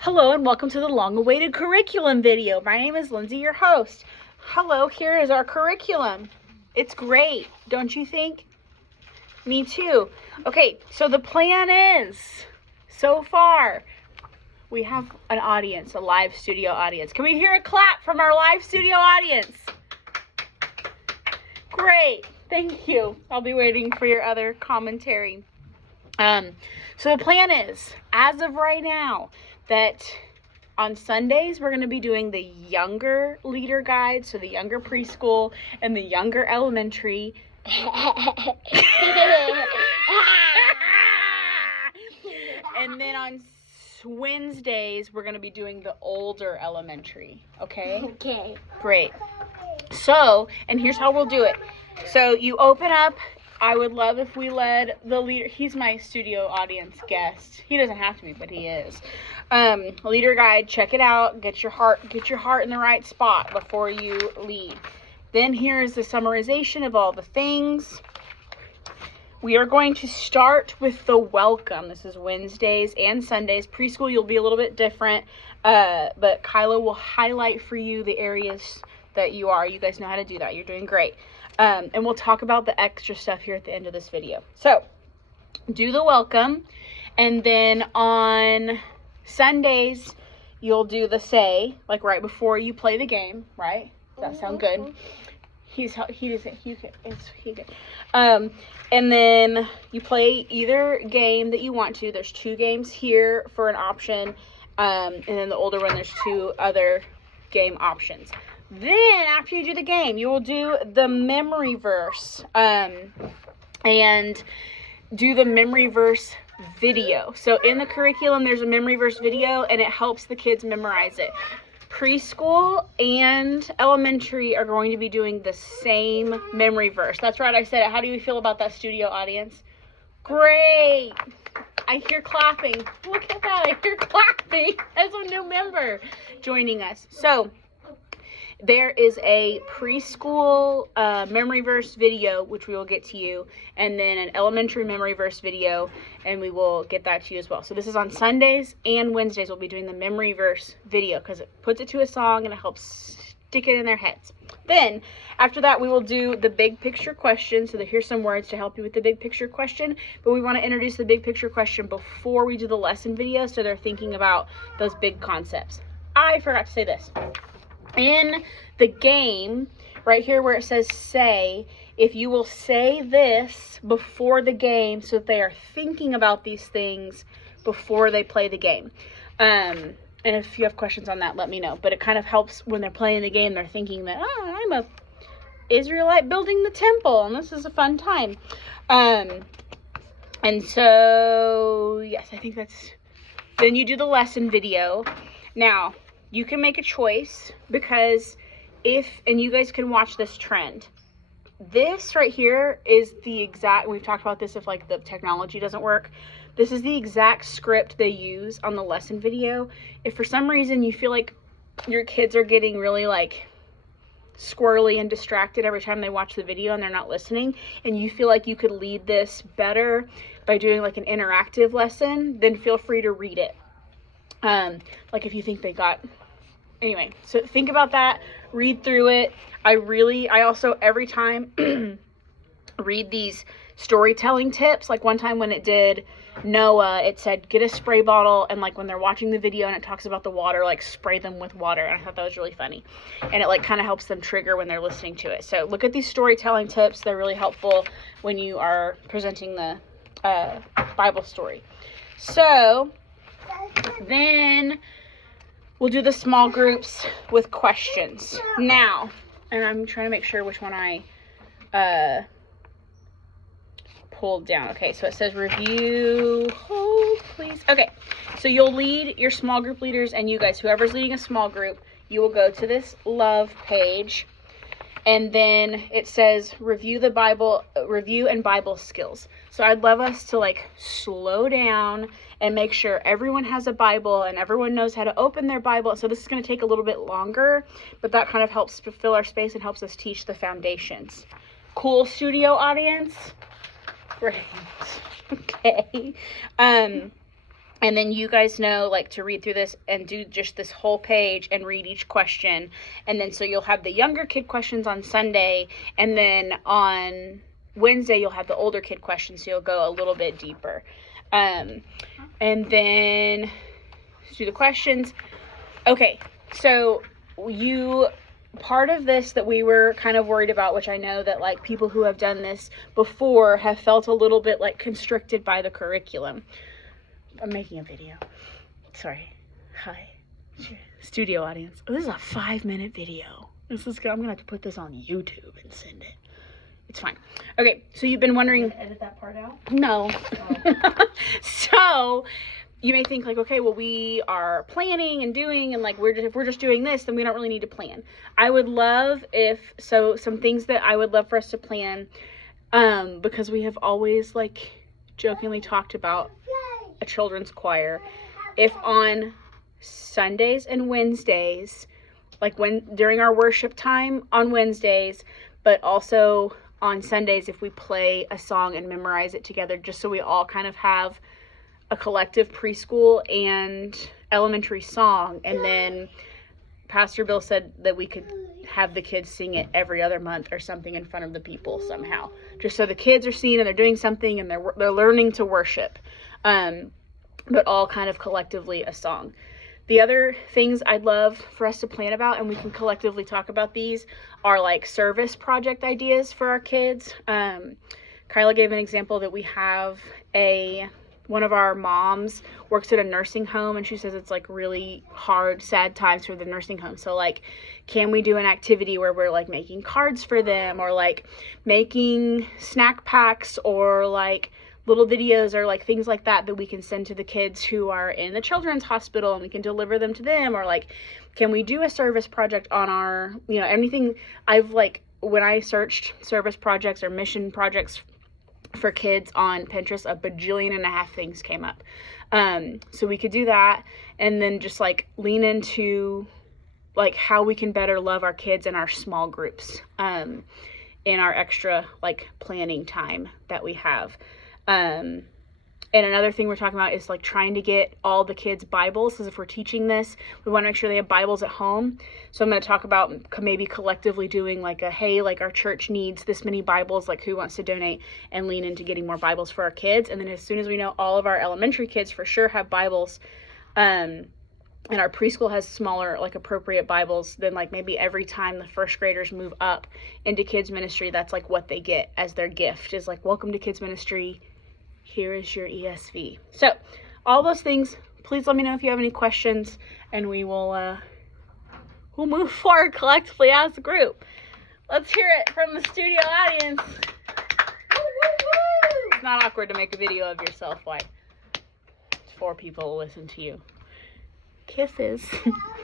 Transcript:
Hello and welcome to the long-awaited curriculum video. My name is Lindsay, your host. Hello, here is our curriculum. It's great, don't you think? Me too. Okay, so the plan is, so far, we have an audience, a live studio audience. Can we hear a clap from our live studio audience? Great, thank you. I'll be waiting for your other commentary. So the plan is, as of right now, that on Sundays we're going to be doing the younger leader guide, so the younger preschool and the younger elementary. And then on Wednesdays we're going to be doing the older elementary, okay? Okay. Great. So, and here's how we'll do it. So you open up. I would love if we led the leader. He's my studio audience guest. He doesn't have to be, but he is. Leader guide, check it out. Get your heart in the right spot before you lead. Then here is the summarization of all the things. We are going to start with the welcome. This is Wednesdays and Sundays. Preschool, you'll be a little bit different, but Kyla will highlight for you the areas that you are. You guys know how to do that. You're doing great. And we'll talk about the extra stuff here at the end of this video. So, do the welcome, and then on Sundays, you'll do the say, like right before you play the game, right? Does that sound good? He good. And then you play either game that you want to. There's 2 games here for an option, and then the older one, there's 2 other game options. Then, after you do the game, you will do the memory verse, and do the memory verse video. So, in the curriculum, there's a memory verse video, and it helps the kids memorize it. Preschool and elementary are going to be doing the same memory verse. That's right, I said it. How do you feel about that studio audience? Great! I hear clapping. Look at that, I hear clapping. As a new member joining us. So, there is a preschool memory verse video, which we will get to you, and then an elementary memory verse video, and we will get that to you as well. So this is on Sundays and Wednesdays. We'll be doing the memory verse video because it puts it to a song and it helps stick it in their heads. Then, after that, we will do the big picture question. So here's some words to help you with the big picture question, but we want to introduce the big picture question before we do the lesson video so they're thinking about those big concepts. I forgot to say this. In the game, right here where it says say, if you will say this before the game so that they are thinking about these things before they play the game. And if you have questions on that, let me know. But it kind of helps when they're playing the game, they're thinking that, oh, I'm a Israelite building the temple, and this is a fun time. And so, yes, I think that's... Then you do the lesson video. Now, you can make a choice because and you guys can watch this trend. This right here is the exact, we've talked about this if like the technology doesn't work. This is the exact script they use on the lesson video. If for some reason you feel like your kids are getting really like squirrely and distracted every time they watch the video and they're not listening, and you feel like you could lead this better by doing like an interactive lesson, then feel free to read it. Like if you think they got, anyway, so think about that, read through it. I also every time read these storytelling tips. Like one time when it did Noah, it said get a spray bottle, and like when they're watching the video and it talks about the water, like spray them with water. And I thought that was really funny, and it like kind of helps them trigger when they're listening to it. So look at these storytelling tips. They're really helpful when you are presenting the Bible story. So then we'll do the small groups with questions. Now, and I'm trying to make sure which one I pulled down. Okay, so it says review. Hold, please. Okay, so you'll lead your small group leaders, and you guys, whoever's leading a small group, you will go to this love page. And then it says review and Bible skills. So I'd love us to like slow down and make sure everyone has a Bible and everyone knows how to open their Bible. So this is going to take a little bit longer, but that kind of helps to fill our space and helps us teach the foundations. Cool studio audience? Great. Okay. And then you guys know, like, to read through this and do just this whole page and read each question. And then so you'll have the younger kid questions on Sunday, and then on Wednesday you'll have the older kid questions, so you'll go a little bit deeper. And then do the questions. Okay, so part of this that we were kind of worried about, which I know that, like, people who have done this before have felt a little bit, like, constricted by the curriculum. I'm making a video. Sorry. Hi. Studio audience. Oh, this is a 5-minute video. I'm gonna have to put this on YouTube and send it. It's fine. Okay, so you've been wondering. Edit that part out? No. Oh. So you may think, like, okay, well, we are planning and doing, and, like, if we're just doing this, then we don't really need to plan. I would love some things that I would love for us to plan, because we have always, like, jokingly talked about a children's choir. If on Sundays and Wednesdays, like during our worship time on Wednesdays, but also on Sundays, if we play a song and memorize it together, just so we all kind of have a collective preschool and elementary song. And then Pastor Bill said that we could have the kids sing it every other month or something in front of the people somehow, just so the kids are seen and they're doing something and they're learning to worship, but all kind of collectively a song. The other things I'd love for us to plan about, and we can collectively talk about these, are like service project ideas for our kids. Kyla gave an example that we have one of our moms works at a nursing home, and she says it's, like, really hard, sad times for the nursing home. So, like, can we do an activity where we're, like, making cards for them, or, like, making snack packs, or, like, little videos, or, like, things like that we can send to the kids who are in the children's hospital, and we can deliver them to them. Or, like, can we do a service project on our, anything. I've, like, when I searched service projects or mission projects for kids on Pinterest, 1.5 bajillion things came up. So we could do that, and then just, like, lean into, like, how we can better love our kids in our small groups, in our extra, like, planning time that we have. And another thing we're talking about is, like, trying to get all the kids Bibles, because if we're teaching this, we want to make sure they have Bibles at home. So I'm going to talk about maybe collectively doing, like, hey, like, our church needs this many Bibles, like, who wants to donate, and lean into getting more Bibles for our kids. And then as soon as we know all of our elementary kids for sure have Bibles, and our preschool has smaller, like, appropriate Bibles, then, like, maybe every time the first graders move up into kids ministry, that's, like, what they get as their gift, is, like, welcome to kids ministry. Here is your ESV. So all those things, please let me know if you have any questions, and we'll move forward collectively as a group. Let's hear it from the studio audience. It's not awkward to make a video of yourself. Why? 4 people will listen to you. Kisses.